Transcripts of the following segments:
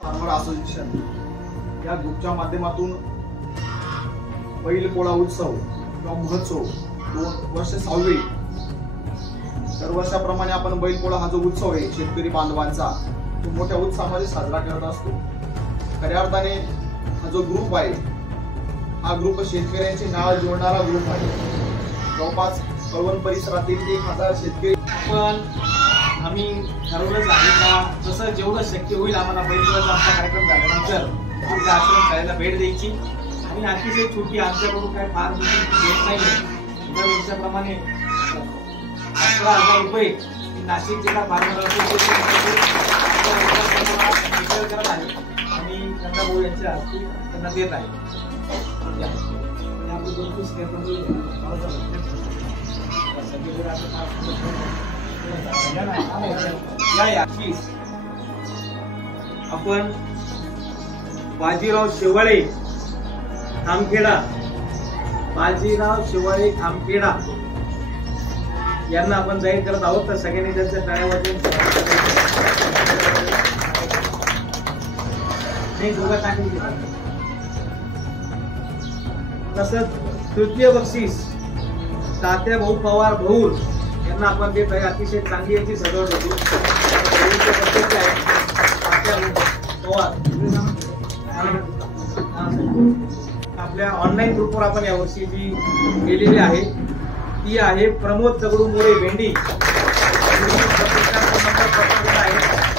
Farmer association या ग्रुपच्या माध्यमातून बैलपोळा उत्सव किंवा महोत्सव 2 वर्ष 6वे दरवर्षाप्रमाणे आपण बैलपोळा हा जो उत्सव आहे शेतकरी बांधवांचा तो मोठ्या उत्साहामध्ये साजरा करत असतो। खऱ्या अर्थाने हा जो ग्रुप आहे हा ग्रुप शेतकऱ्यांचे नाळ जोडणारा ग्रुप आहे। जवळपास कळवण परिसरातील 1000 शेतकरी पण आम्ही ठरवलंच आहे का जसं जेवढं शक्य होईल आम्हाला बैलपोळ्याचा आमचा कार्यक्रम झाल्यानंतर आमच्या आश्रम शाळेला भेट द्यायची आणि अतिशय छोटी आमच्याकडून काय फार मोठी भेट नाही दर वर्षाप्रमाणे 18,000 रुपये नाशिक जिल्हा फार्मर असोसिएशन करत आहे आणि त्यांना भाऊ यांच्या हस्ते त्यांना देत आहे। आपण बाजीराव शेवाळे खामखेडा यांना आपण जाहीर करत आहोत। तर सगळ्यांनी त्यांच्या टाळ्या वाजवून तसंच तृतीय बक्षीस तात्या भाऊ पवार भौर यांना आपण देत आहे। अतिशय चांगली याची सजावट होती। आपल्या ऑनलाईन ग्रुपवर आपण यावर्षी जी केलेली आहे ती आहे प्रमोद दगडू मोरे भेंडी।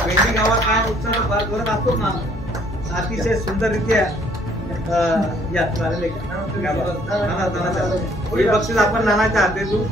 भेंडी गावात काय उत्साह फार करत असतो ना अतिशय सुंदररित्या या चालेल हे बक्षीस आपण नानाच्या हाती देऊ।